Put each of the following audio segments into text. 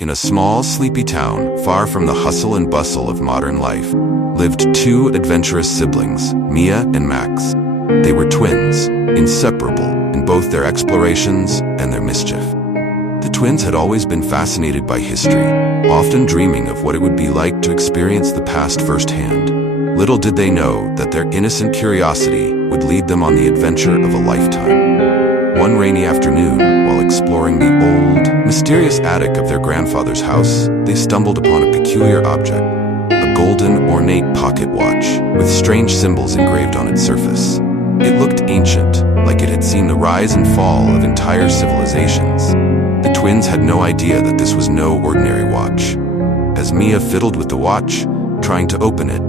In a small, sleepy town, far from the hustle and bustle of modern life, lived two adventurous siblings, Mia and Max. They were twins, inseparable in both their explorations and their mischief. The twins had always been fascinated by history, often dreaming of what it would be like to experience the past firsthand. Little did they know that their innocent curiosity would lead them on the adventure of a lifetime. One rainy afternoon, while exploring the old, mysterious attic of their grandfather's house, they stumbled upon a peculiar object, a golden, ornate pocket watch with strange symbols engraved on its surface. It looked ancient, like it had seen the rise and fall of entire civilizations. The twins had no idea that this was no ordinary watch. As Mia fiddled with the watch, trying to open it,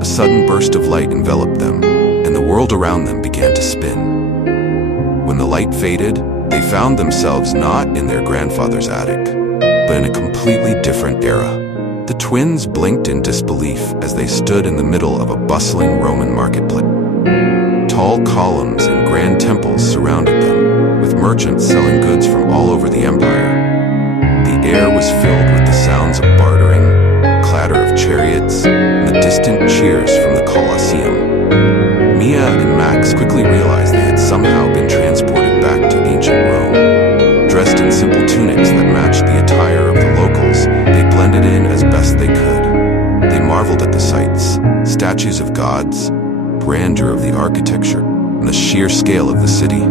a sudden burst of light enveloped them, and the world around them began to spin. When the light faded, they found themselves not in their grandfather's attic, but in a completely different era. The twins blinked in disbelief as they stood in the middle of a bustling Roman marketplace. Tall columns and grand temples surrounded them, with merchants selling goods from all over the empire. The air was filled with the sounds of bartering, clatter of chariots, and the distant cheers from the Colosseum. Mia and Max quickly realized they had somehow been transported back to ancient Rome. Dressed in simple tunics that matched the attire of the locals, they blended in as best they could. They marveled at the sights, statues of gods, grandeur of the architecture, and the sheer scale of the city.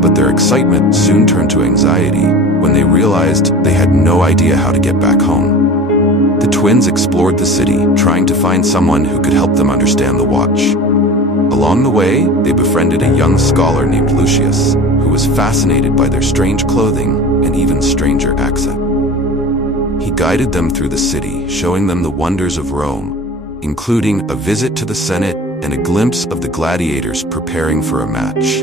But their excitement soon turned to anxiety when they realized they had no idea how to get back home. The twins explored the city, trying to find someone who could help them understand the watch. Along the way, they befriended a young scholar named Lucius, who was fascinated by their strange clothing and even stranger accent. He guided them through the city, showing them the wonders of Rome, including a visit to the Senate and a glimpse of the gladiators preparing for a match.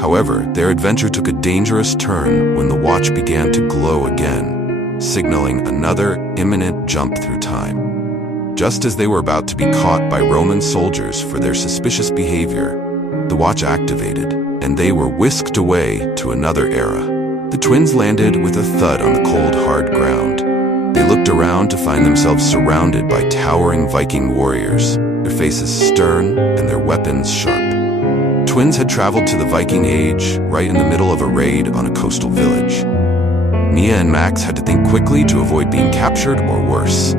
However, their adventure took a dangerous turn when the watch began to glow again, signaling another imminent jump through time. Just as they were about to be caught by Roman soldiers for their suspicious behavior, the watch activated, and they were whisked away to another era. The twins landed with a thud on the cold, hard ground. They looked around to find themselves surrounded by towering Viking warriors, their faces stern and their weapons sharp. Twins had traveled to the Viking Age, right in the middle of a raid on a coastal village. Mia and Max had to think quickly to avoid being captured or worse.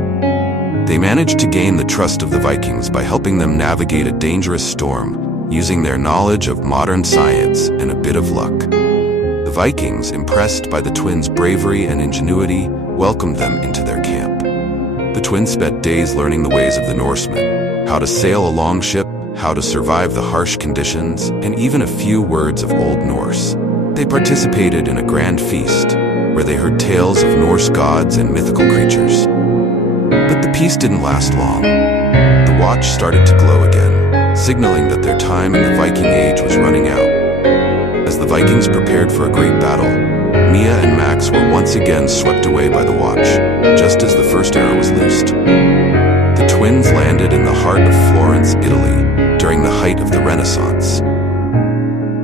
They managed to gain the trust of the Vikings by helping them navigate a dangerous storm, using their knowledge of modern science and a bit of luck. The Vikings, impressed by the twins' bravery and ingenuity, welcomed them into their camp. The twins spent days learning the ways of the Norsemen, how to sail a longship, how to survive the harsh conditions, and even a few words of Old Norse. They participated in a grand feast, where they heard tales of Norse gods and mythical creatures. But the peace didn't last long. The watch started to glow again, signaling that their time in the Viking Age was running out. As the Vikings prepared for a great battle, Mia and Max were once again swept away by the watch, just as the first arrow was loosed. The twins landed in the heart of Florence, Italy, during the height of the Renaissance.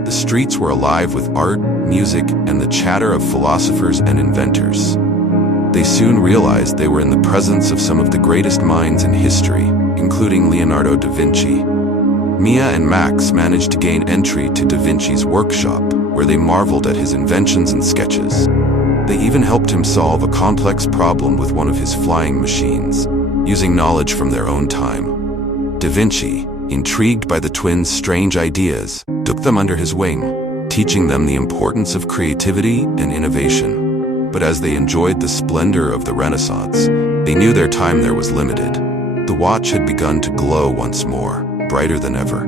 The streets were alive with art, music, and the chatter of philosophers and inventors. They soon realized they were in the presence of some of the greatest minds in history, including Leonardo da Vinci. Mia and Max managed to gain entry to da Vinci's workshop, where they marveled at his inventions and sketches. They even helped him solve a complex problem with one of his flying machines, using knowledge from their own time. Da Vinci, intrigued by the twins' strange ideas, took them under his wing, teaching them the importance of creativity and innovation. But as they enjoyed the splendor of the Renaissance, they knew their time there was limited. The watch had begun to glow once more, brighter than ever.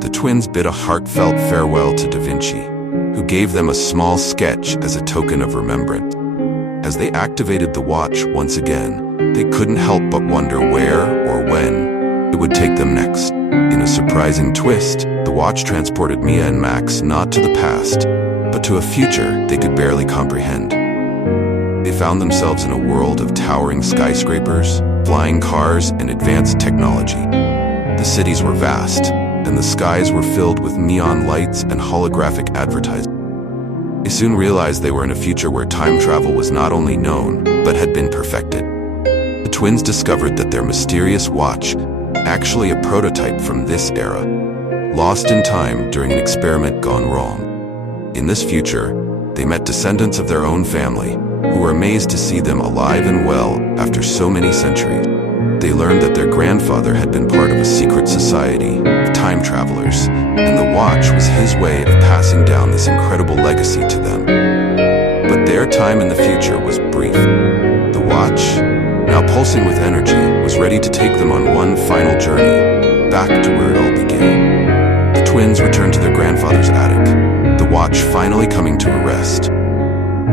The twins bid a heartfelt farewell to Da Vinci, who gave them a small sketch as a token of remembrance. As they activated the watch once again, they couldn't help but wonder where or when it would take them next. In a surprising twist, the watch transported Mia and Max not to the past, but to a future they could barely comprehend. They found themselves in a world of towering skyscrapers, flying cars, and advanced technology. The cities were vast, and the skies were filled with neon lights and holographic advertisements. They soon realized they were in a future where time travel was not only known, but had been perfected. The twins discovered that their mysterious watch, actually a prototype from this era, lost in time during an experiment gone wrong. In this future, they met descendants of their own family, who were amazed to see them alive and well after so many centuries. They learned that their grandfather had been part of a secret society of time travelers, and the watch was his way of passing down this incredible legacy to them. But their time in the future was brief. The watch, now pulsing with energy, was ready to take them on one final journey, back to where it all began. The twins returned to their grandfather's attic, the watch finally coming to a rest.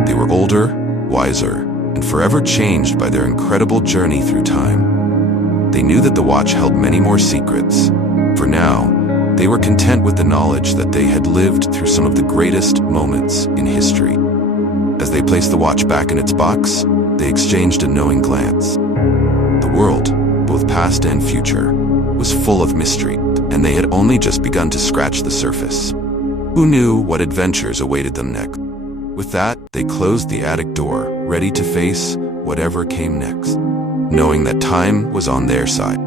They were older, wiser, and forever changed by their incredible journey through time. They knew that the watch held many more secrets. For now, they were content with the knowledge that they had lived through some of the greatest moments in history. As they placed the watch back in its box, they exchanged a knowing glance. The world, both past and future, was full of mystery, and they had only just begun to scratch the surface. Who knew what adventures awaited them next? With that, they closed the attic door, ready to face whatever came next, knowing that time was on their side.